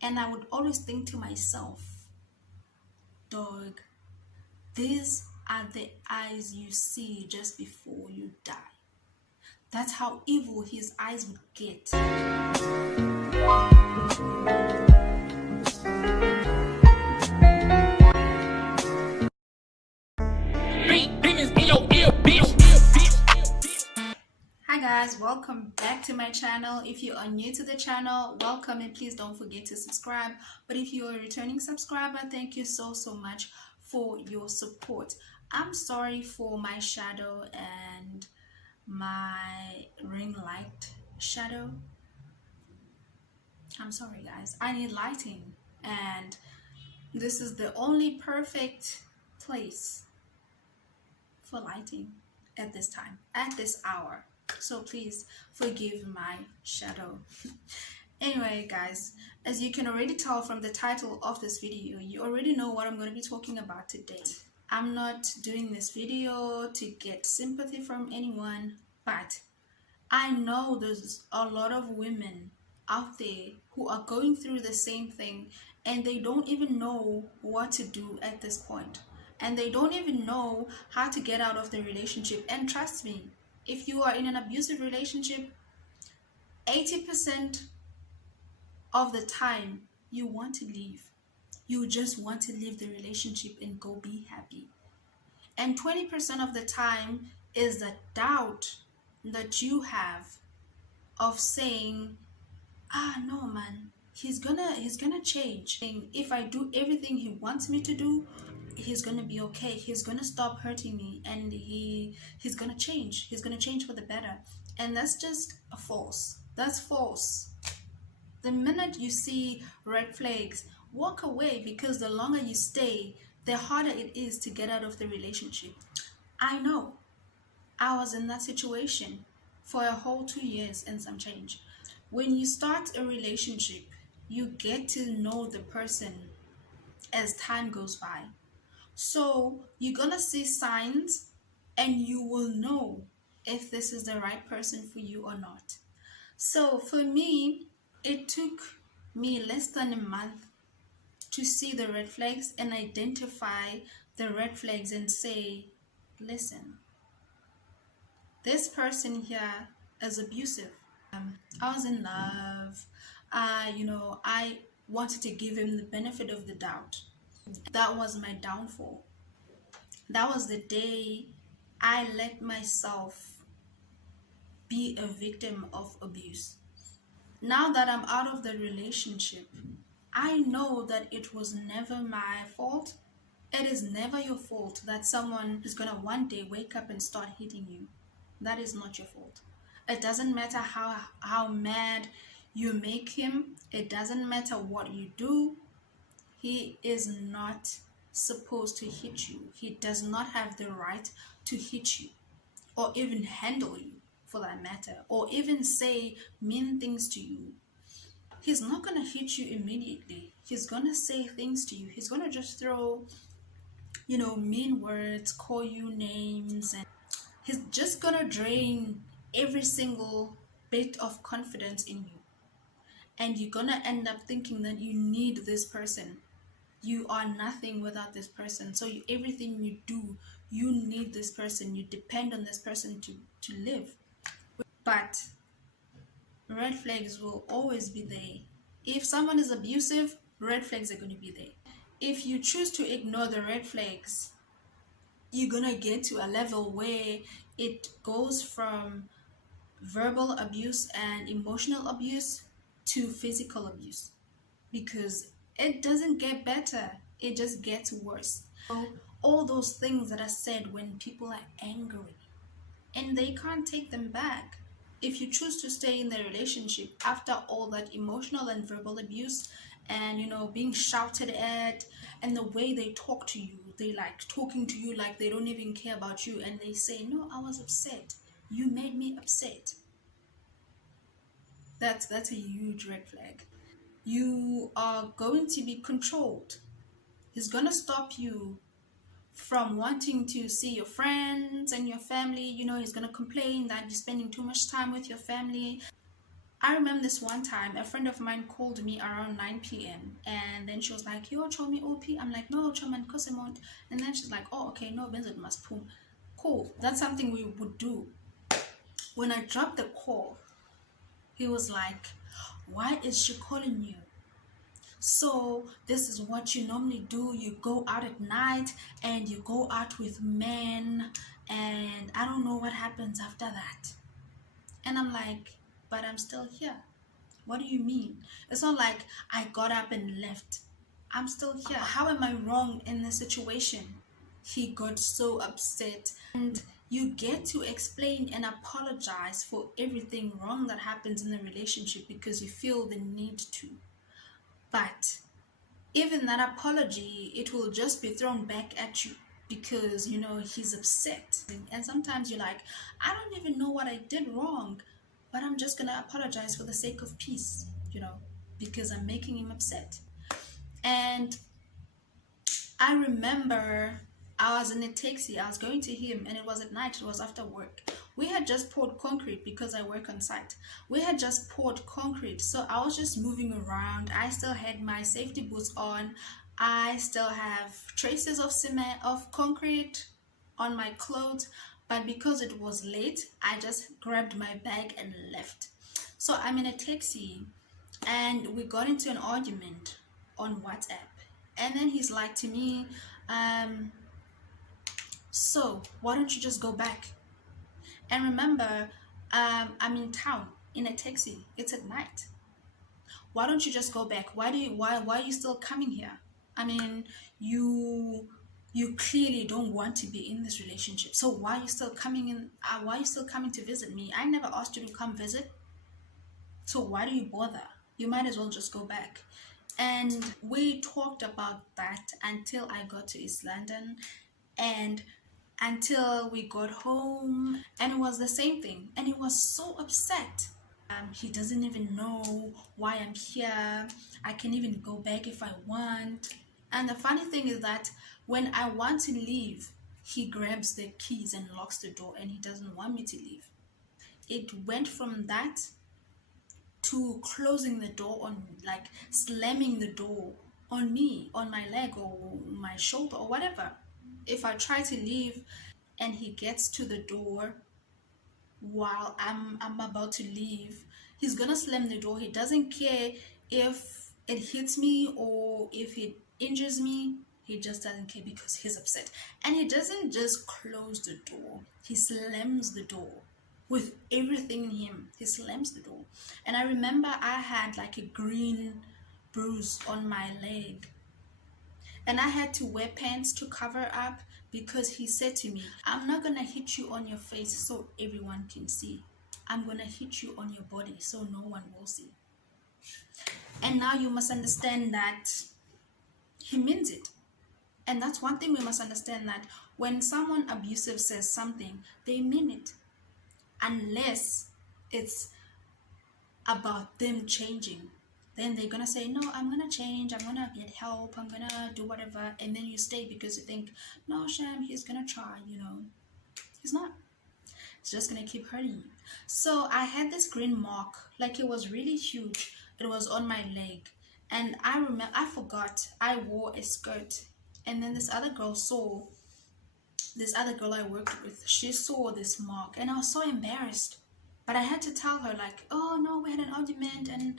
And I would always think to myself, dog, these are the eyes you see just before you die. That's how evil his eyes would get. Hi guys, welcome back to my channel. If you are new to the channel, welcome, and please don't forget to subscribe. But if you're a returning subscriber, thank you so much for your support. I'm sorry for my shadow and my ring light shadow. I'm sorry guys, I need lighting, and this is the only perfect place for lighting at this time, at this hour. So please forgive my shadow. Anyway guys, as you can already tell from the title of this video, you already know what I'm going to be talking about today. I'm not doing this video to get sympathy from anyone, but I know there's a lot of women out there who are going through the same thing, and they don't even know what to do at this point, and they don't even know how to get out of the relationship. And trust me, if you are in an abusive relationship, 80% of the time you want to leave. You just want to leave the relationship and go be happy. And 20% of the time is the doubt that you have of saying, no man, he's gonna change. If I do everything he wants me to do, he's gonna be okay. He's gonna stop hurting me, and he's gonna change. He's gonna change for the better. And that's just a false. That's false. The minute you see red flags, walk away, because the longer you stay, the harder it is to get out of the relationship. I know. I was in that situation for a whole 2 years and some change. When you start a relationship, you get to know the person as time goes by. So you're gonna see signs, and you will know if this is the right person for you or not. So for me, it took me less than a month to see the red flags and identify the red flags and say, listen, this person here is abusive. I was in love. I wanted to give him the benefit of the doubt. That was my downfall. That was the day I let myself be a victim of abuse. Now that I'm out of the relationship, I know that it was never my fault. It is never your fault that someone is gonna one day wake up and start hitting you. That is not your fault. It doesn't matter how mad you make him. It doesn't matter what you do. He is not supposed to hit you. He does not have the right to hit you, or even handle you for that matter, or even say mean things to you. He's not gonna hit you immediately. He's gonna say things to you. He's gonna just throw, mean words, call you names, and he's just gonna drain every single bit of confidence in you. And you're gonna end up thinking that you need this person. You are nothing without this person. So everything you do, you need this person. You depend on this person to live. But red flags will always be there. If someone is abusive, red flags are going to be there. If you choose to ignore the red flags, you're gonna get to a level where it goes from verbal abuse and emotional abuse to physical abuse, because it doesn't get better, it just gets worse. So all those things that are said when people are angry and they can't take them back, if you choose to stay in the relationship after all that emotional and verbal abuse, and being shouted at, and the way they talk to you, they like talking to you like they don't even care about you, and they say, no, I was upset, you made me upset, that's a huge red flag. You are going to be controlled. He's gonna stop you from wanting to see your friends and your family. He's gonna complain that you're spending too much time with your family. I remember this one time, a friend of mine called me around 9 p.m. And then she was like, yo, show me OP. I'm like, no, show me Kosemont. And then she's like, oh, okay, no, Benzit must pull. Cool. That's something we would do. When I dropped the call, he was like, why is she calling you? So this is what you normally do. You go out at night and you go out with men, and I don't know what happens after that. And I'm like, but I'm still here. What do you mean? It's not like I got up and left. I'm still here. How am I wrong in this situation? He got so upset. And you get to explain and apologize for everything wrong that happens in the relationship because you feel the need to. But even that apology, it will just be thrown back at you because he's upset. And sometimes you're like, I don't even know what I did wrong, but I'm just gonna apologize for the sake of peace, because I'm making him upset. And I remember I was in a taxi, I was going to him, and it was at night, it was after work. We had just poured concrete because I work on site. We had just poured concrete, so I was just moving around. I still had my safety boots on. I still have traces of cement, of concrete on my clothes, but because it was late, I just grabbed my bag and left. So I'm in a taxi, and we got into an argument on WhatsApp. And then he's like to me, so why don't you just go back? And remember, I'm in town in a taxi. It's at night. Why don't you just go back? Why are you still coming here? I mean, you clearly don't want to be in this relationship. So why are you still coming in? Why are you still coming to visit me? I never asked you to come visit. So why do you bother? You might as well just go back. And we talked about that until I got to East London and until we got home, and it was the same thing. And he was so upset. He doesn't even know why I'm here. I can even go back if I want. And the funny thing is that when I want to leave, he grabs the keys and locks the door, and he doesn't want me to leave. It went from that to closing the door on, like slamming the door on me, on my leg or my shoulder or whatever. If I try to leave and he gets to the door while I'm about to leave, he's gonna slam the door. He doesn't care if it hits me or if it injures me. He just doesn't care because he's upset. And he doesn't just close the door, he slams the door with everything in him. He slams the door. And I remember I had like a green bruise on my leg, and I had to wear pants to cover up because he said to me, I'm not gonna hit you on your face so everyone can see. I'm gonna hit you on your body so no one will see. And now you must understand that he means it. And that's one thing we must understand, that when someone abusive says something, they mean it. Unless it's about them changing, then they're gonna say, no, I'm gonna change, I'm gonna get help, I'm gonna do whatever. And then you stay because you think, no, Sham, he's gonna try. He's not. It's just gonna keep hurting you. So I had this green mark, like it was really huge. It was on my leg, and I forgot I wore a skirt. And then this other girl I worked with, she saw this mark, and I was so embarrassed. But I had to tell her, like, oh no, we had an argument and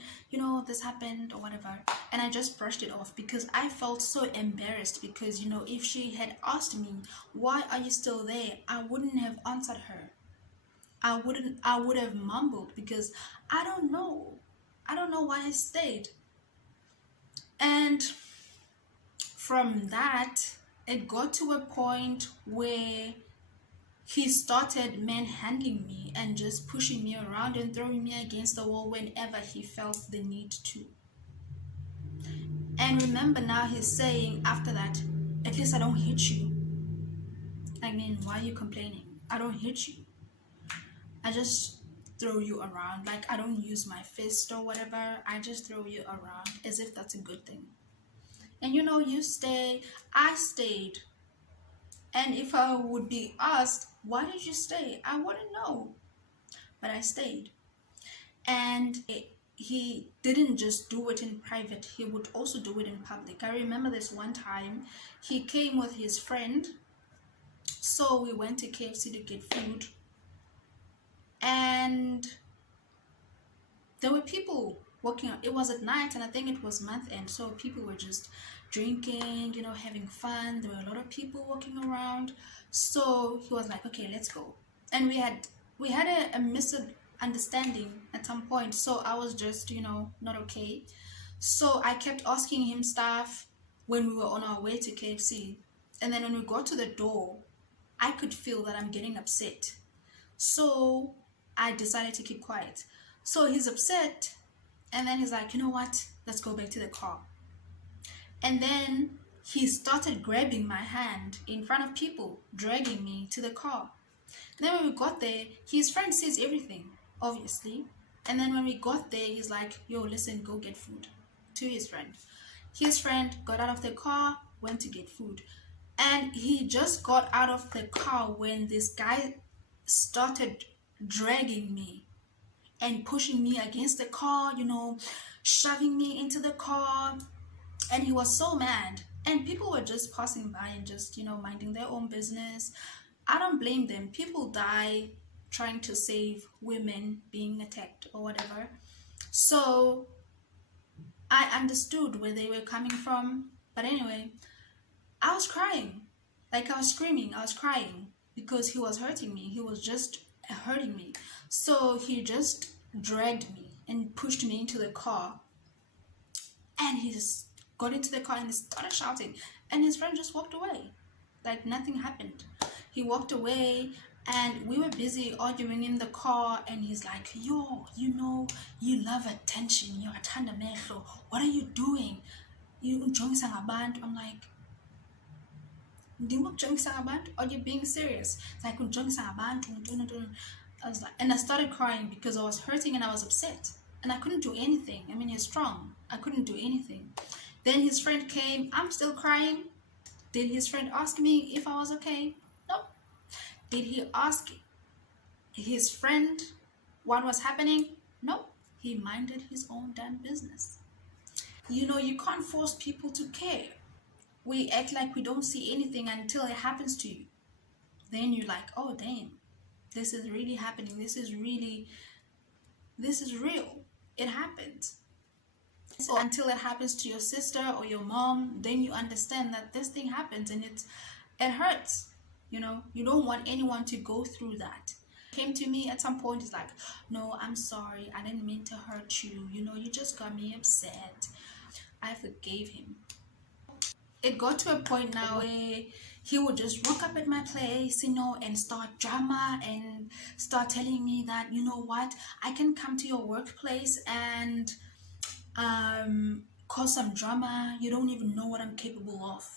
this happened or whatever. And I just brushed it off because I felt so embarrassed, because if she had asked me, why are you still there, I wouldn't have answered her. I would have mumbled because I don't know why I stayed. And from that, it got to a point where he started manhandling me and just pushing me around and throwing me against the wall whenever he felt the need to. And remember, now he's saying after that, at least I don't hit you. I mean, why are you complaining? I don't hit you. I just throw you around. Like, I don't use my fist or whatever. I just throw you around as if that's a good thing. And you stay. I stayed. And if I would be asked, why did you stay? I wouldn't know. But I stayed. And he didn't just do it in private, he would also do it in public. I remember this one time he came with his friend, so we went to KFC to get food, and there were people walking. It was at night, and I think it was month end, so people were just drinking, having fun. There were a lot of people walking around. So he was like, okay, let's go. And we had a misunderstanding at some point, so I was just not okay. So I kept asking him stuff when we were on our way to KFC, and then when we got to the door, I could feel that I'm getting upset. So I decided to keep quiet. So he's upset, and then he's like, you know what? Let's go back to the car. And then he started grabbing my hand in front of people, dragging me to the car. And then when we got there, his friend sees everything, obviously. And then when we got there, he's like, yo, listen, go get food, to his friend. His friend got out of the car, went to get food. And he just got out of the car when this guy started dragging me and pushing me against the car, shoving me into the car. And he was so mad. And people were just passing by and just, minding their own business. I don't blame them. People die trying to save women being attacked or whatever. So I understood where they were coming from. But anyway, I was crying. Like, I was screaming, I was crying because he was hurting me. He was just hurting me. So he just dragged me and pushed me into the car. And he just got into the car and he started shouting. And his friend just walked away. Like nothing happened. He walked away and we were busy arguing in the car. And he's like, yo, you love attention. You're a tanda mehlo. What are you doing? I'm like, are you being serious? It's like, I was like, and I started crying because I was hurting and I was upset and I couldn't do anything. I mean, he's strong. I couldn't do anything. Then his friend came. I'm still crying. Did his friend ask me if I was okay? No. Did he ask his friend what was happening? No. He minded his own damn business. You can't force people to care. We act like we don't see anything until it happens to you. Then you're like, oh damn, this is really happening. This is real. It happens. So until it happens to your sister or your mom, then you understand that this thing happens and it hurts. You don't want anyone to go through that. Came to me at some point, he's like, no, I'm sorry, I didn't mean to hurt you. You just got me upset. I forgave him. It got to a point now where he would just rock up at my place, and start drama and start telling me that, you know what, I can come to your workplace and cause some drama. You don't even know what I'm capable of.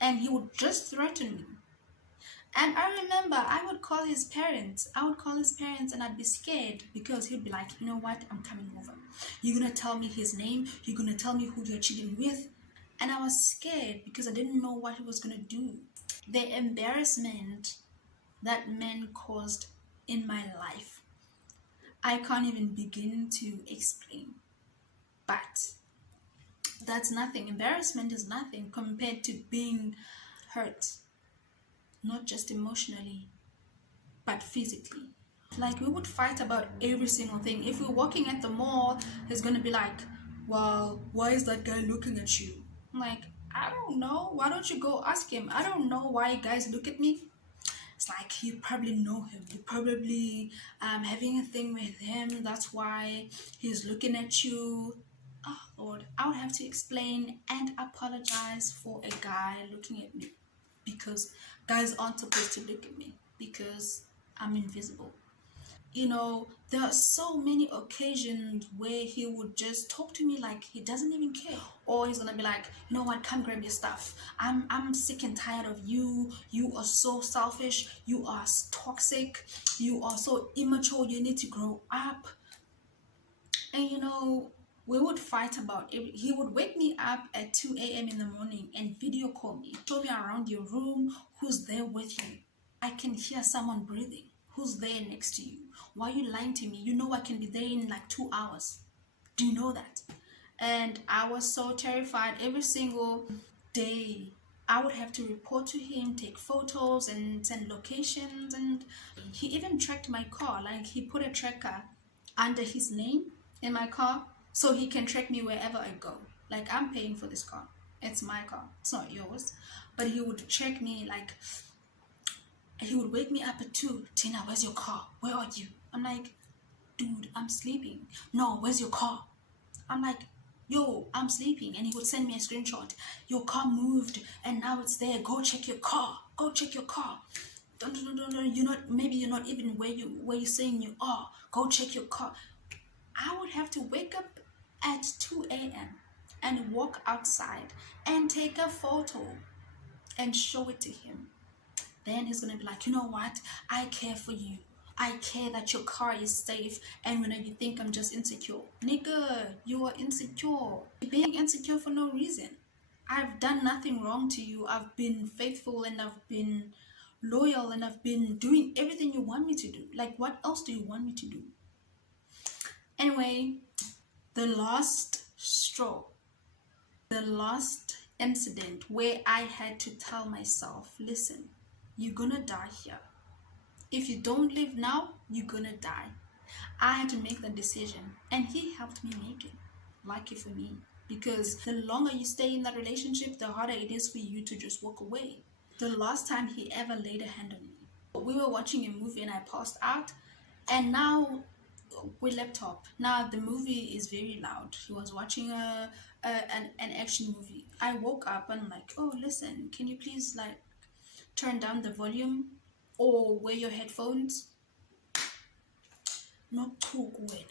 And he would just threaten me. And I remember I would call his parents. And I'd be scared because he'd be like, you know what, I'm coming over. You're going to tell me his name. You're going to tell me who you're cheating with. And I was scared because I didn't know what he was going to do. The embarrassment that man caused in my life, I can't even begin to explain. But that's nothing. Embarrassment is nothing compared to being hurt. Not just emotionally, but physically. Like, we would fight about every single thing. If we're walking at the mall, he's going to be like, well, why is that guy looking at you? I'm like, I don't know. Why don't you go ask him? I don't know why guys look at me. It's like, you probably know him. You're probably having a thing with him. That's why he's looking at you. Oh, Lord. I would have to explain and apologize for a guy looking at me. Because guys aren't supposed to look at me. Because I'm invisible. There are so many occasions where he would just talk to me like he doesn't even care. Or he's gonna be like, you know what, come grab your stuff. I'm sick and tired of you. You are so selfish. You are toxic. You are so immature. You need to grow up. And we would fight about it. He would wake me up at 2 a.m. in the morning and video call me. Show me around your room. Who's there with you? I can hear someone breathing. Who's there next to you? Why are you lying to me? You know I can be there in like 2 hours. Do you know that? And I was so terrified. Every single day I would have to report to him, take photos and send locations. And he even tracked my car. Like, he put a tracker under his name in my car so he can track me wherever I go. Like, I'm paying for this car, it's my car, it's not yours. But he would check me. Like, he would wake me up at 2. Tina, where's your car? Where are you? I'm like, dude, I'm sleeping. No, where's your car? I'm like, yo, I'm sleeping. And he would send me a screenshot. Your car moved and now it's there. Go check your car. Go check your car. Don't. You're not even where you're saying you are. Go check your car. I would have to wake up at 2 a.m. and walk outside and take a photo and show it to him. Then he's gonna be like, you know what? I care for you. I care that your car is safe. And when you think I'm just insecure, nigga, you are insecure. You're being insecure for no reason. I've done nothing wrong to you. I've been faithful and I've been loyal and I've been doing everything you want me to do. Like, what else do you want me to do? Anyway, the last straw, the last incident where I had to tell myself, listen, you're gonna die here. If you don't live now, you're gonna die. I had to make the decision, and he helped me make it. Lucky for me, because the longer you stay in that relationship, the harder it is for you to just walk away. The last time he ever laid a hand on me, we were watching a movie and I passed out, and now with laptop. Now the movie is very loud. He was watching an action movie. I woke up and I'm like, oh, listen, can you please like turn down the volume or wear your headphones? Not talk when.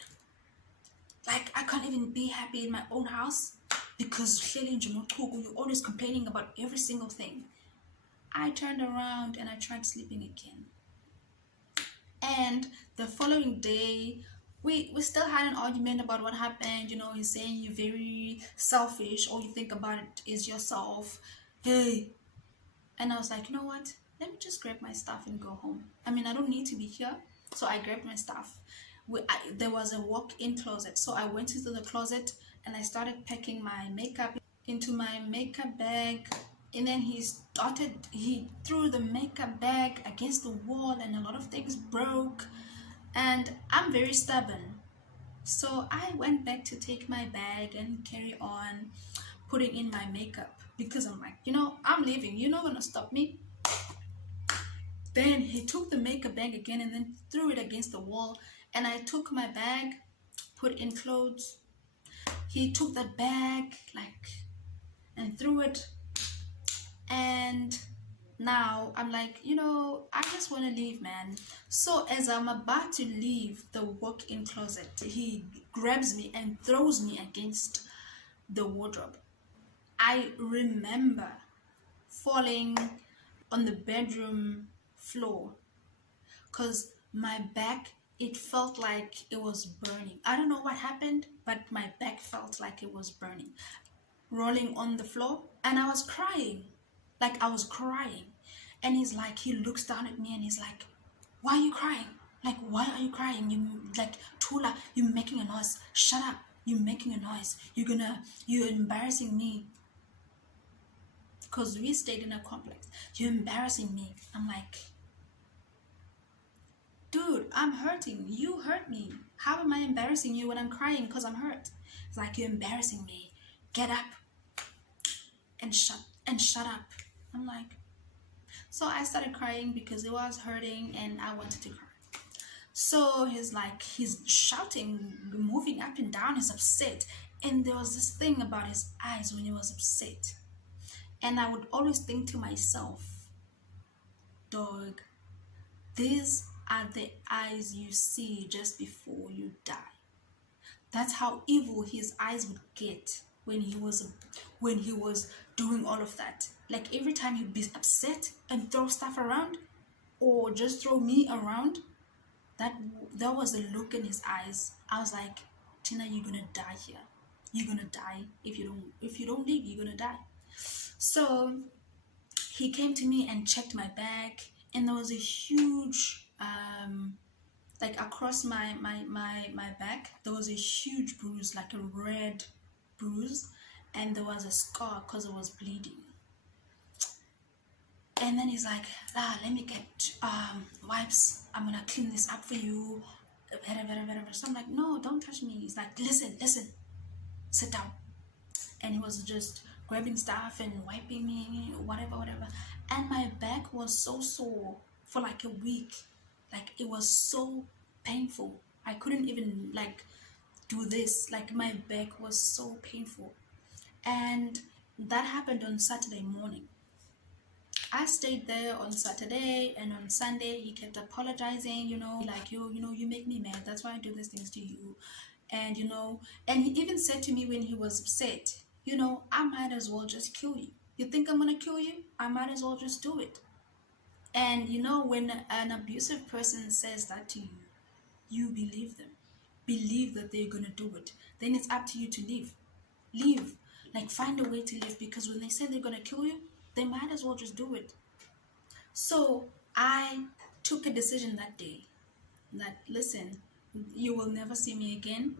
Like, I can't even be happy in my own house because clearly you're not talk. You're always complaining about every single thing. I turned around and I tried sleeping again. And the following day, we still had an argument about what happened. He's saying you're very selfish. All you think about it is yourself. Hey. And I was like, you know what? Let me just grab my stuff and go home. I mean, I don't need to be here. So I grabbed my stuff. There was a walk-in closet. So I went into the closet and I started packing my makeup into my makeup bag. And then he threw the makeup bag against the wall and a lot of things broke. And I'm very stubborn. So I went back to take my bag and carry on putting in my makeup. Because I'm like, I'm leaving. You're not going to stop me. Then he took the makeup bag again and then threw it against the wall. And I took my bag, put in clothes. He took that bag, and threw it. And now I'm like, I just want to leave, man. So as I'm about to leave the walk-in closet, he grabs me and throws me against the wardrobe. I remember falling on the bedroom floor because my back, it felt like it was burning. I don't know what happened, but my back felt like it was burning. Rolling on the floor, and I was crying. And he looks down at me and he's like, why are you crying? Like, why are you crying? Tula, you're making a noise. Shut up. You're making a noise. You're embarrassing me. Because we stayed in a complex. You're embarrassing me. I'm like, dude, I'm hurting. You hurt me. How am I embarrassing you when I'm crying because I'm hurt? It's like, you're embarrassing me. Get up and shut up. I'm like, so I started crying because it was hurting and I wanted to cry. So he's shouting, moving up and down. He's upset. And there was this thing about his eyes when he was upset. And I would always think to myself, dog, these are the eyes you see just before you die. That's how evil his eyes would get when he was doing all of that. Like, every time he'd be upset and throw stuff around or just throw me around, that was the look in his eyes. I was like, Tina, you're gonna die here. You're gonna die. If you don't leave, you're gonna die. So he came to me and checked my bag, and there was a huge like across my back, there was a huge bruise, like a red bruise, and there was a scar because it was bleeding. And then he's like, let me get wipes. I'm gonna clean this up for you. So I'm like, no, don't touch me. He's like, listen, sit down. And he was just grabbing stuff and wiping me, whatever. And my back was so sore for like a week. Like it was so painful. I couldn't even like do this. Like my back was so painful. And that happened on Saturday morning. I stayed there on Saturday, and on Sunday he kept apologizing, like you make me mad. That's why I do these things to you. And and he even said to me when he was upset, I might as well just kill you. You think I'm gonna kill you? I might as well just do it. And when an abusive person says that to you, you believe them. Believe that they're gonna do it. Then it's up to you to leave. Leave. Like find a way to live, because when they say they're gonna kill you, they might as well just do it. So I took a decision that day that, listen, you will never see me again.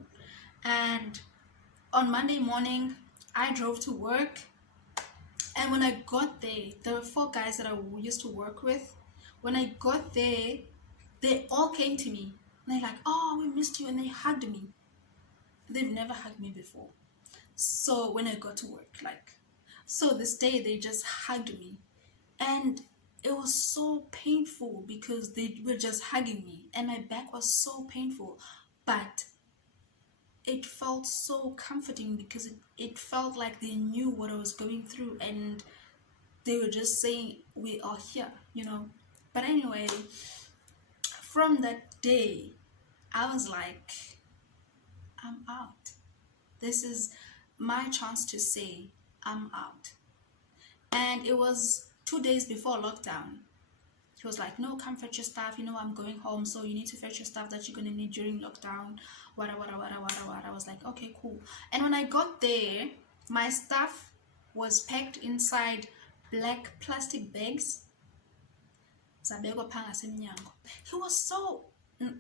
And on Monday morning, I drove to work. And when I got there were 4 guys that I used to work with. When I got there, they all came to me. And they're like, oh, we missed you. And they hugged me. They've never hugged me before. So when I got to work, so this day they just hugged me. And it was so painful because they were just hugging me. And my back was so painful. But it felt so comforting because it felt like they knew what I was going through, and they were just saying, we are here. But anyway, from that day, I was like, I'm out. This is my chance to say I'm out. And it was 2 days before lockdown. He was like, no, come fetch your stuff. I'm going home, so you need to fetch your stuff that you're going to need during lockdown. What. I was like, okay, cool. And when I got there, my stuff was packed inside black plastic bags. He was so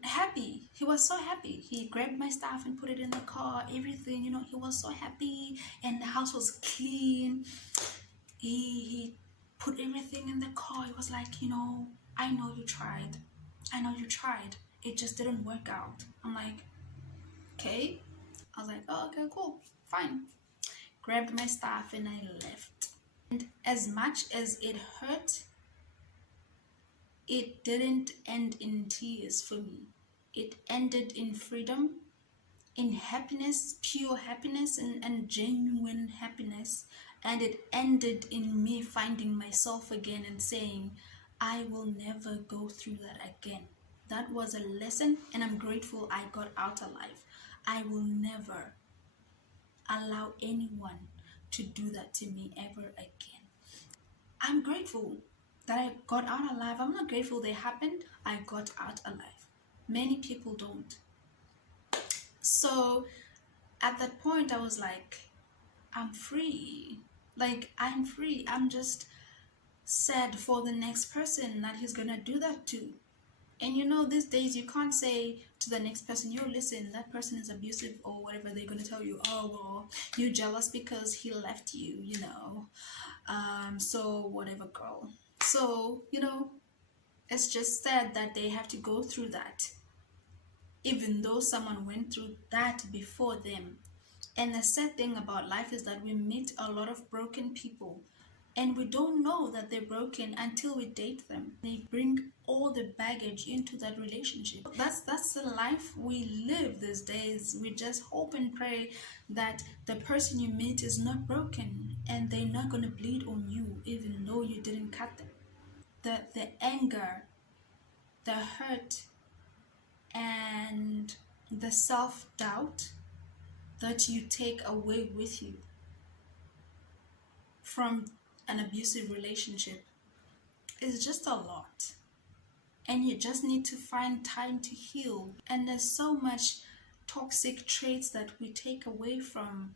happy. He grabbed my stuff and put it in the car, everything, he was so happy. And the house was clean. He put everything in the car. He was like, I know you tried. It just didn't work out. I'm like, okay. I was like, oh, okay, cool, fine. Grabbed my stuff and I left. And as much as it hurt, it didn't end in tears for me. It ended in freedom, in happiness, pure happiness, and genuine happiness. And it ended in me finding myself again and saying, I will never go through that again. That was a lesson, and I'm grateful I got out alive. I will never allow anyone to do that to me ever again. I'm grateful that I got out alive. I'm not grateful they happened. I got out alive. Many people don't. So at that point, I was like, I'm free. I'm free. I'm just sad for the next person that he's gonna do that to. And these days you can't say to the next person, yo, listen, that person is abusive or whatever. They're gonna tell you, oh, well, you're jealous because he left you, so whatever, girl. So it's just sad that they have to go through that, even though someone went through that before them. And the sad thing about life is that we meet a lot of broken people, and we don't know that they're broken until we date them. They bring all the baggage into that relationship. That's the life we live these days. We just hope and pray that the person you meet is not broken and they're not going to bleed on you, even though you didn't cut them. The anger, the hurt, and the self-doubt that you take away with you from an abusive relationship is just a lot. And you just need to find time to heal. And there's so much toxic traits that we take away from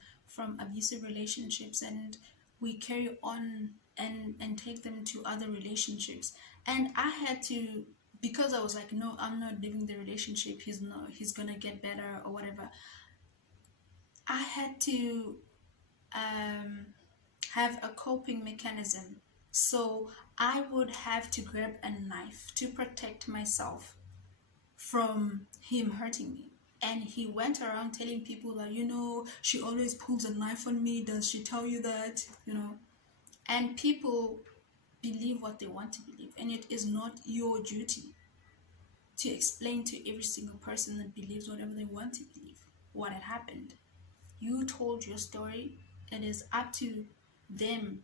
abusive relationships, and we carry on and take them to other relationships. And I had to because I was like, no, I'm not leaving the relationship. He's gonna get better or whatever. I had to um, have a coping mechanism. So I would have to grab a knife to protect myself from him hurting me. And he went around telling people that, she always pulls a knife on me. Does she tell you that? And people believe what they want to believe. And it is not your duty to explain to every single person that believes whatever they want to believe what had happened. You told your story. It is up to them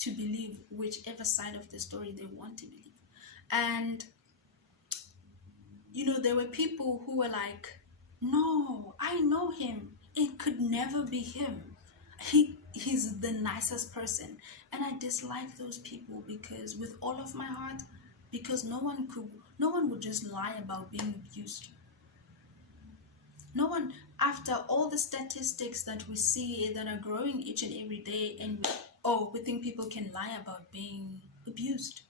to believe whichever side of the story they want to believe. And there were people who were like, no, I know him, it could never be him, he's the nicest person. And I dislike those people, because with all of my heart, because no one would just lie about being abused. No one, after all the statistics that we see that are growing each and every day, and we think people can lie about being abused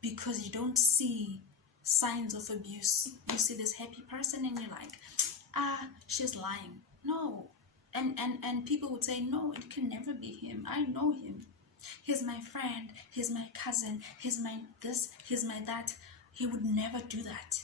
because you don't see signs of abuse. You see this happy person and you're like, she's lying. No. And people would say, no, it can never be him. I know him. He's my friend, he's my cousin, he's my this, he's my that. He would never do that.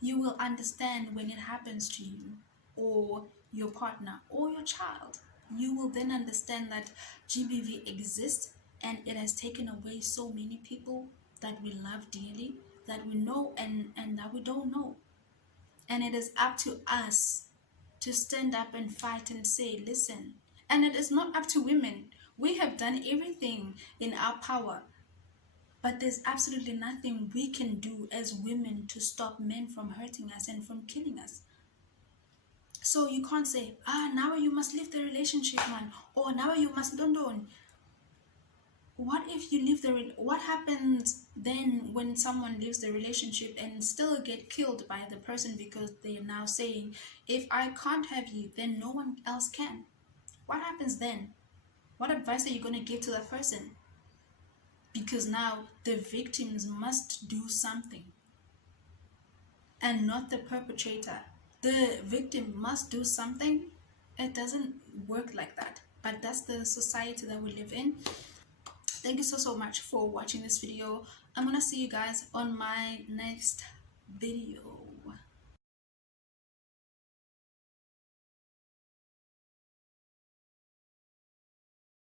You will understand when it happens to you, or your partner, or your child. You will then understand that GBV exists, and it has taken away so many people that we love dearly, that we know and that we don't know. And it is up to us to stand up and fight and say, listen. And it is not up to women. We have done everything in our power, but there's absolutely nothing we can do as women to stop men from hurting us and from killing us. So you can't say, now you must leave the relationship, man, or now you must don't. What if you leave what happens then when someone leaves the relationship and still get killed by the person, because they are now saying, if I can't have you, then no one else can? What happens then? What advice are you going to give to that person? Because now the victims must do something, and not the perpetrator. The victim must do something. It doesn't work like that, but that's the society that we live in. Thank you so much for watching this video. I'm gonna see you guys on my next video.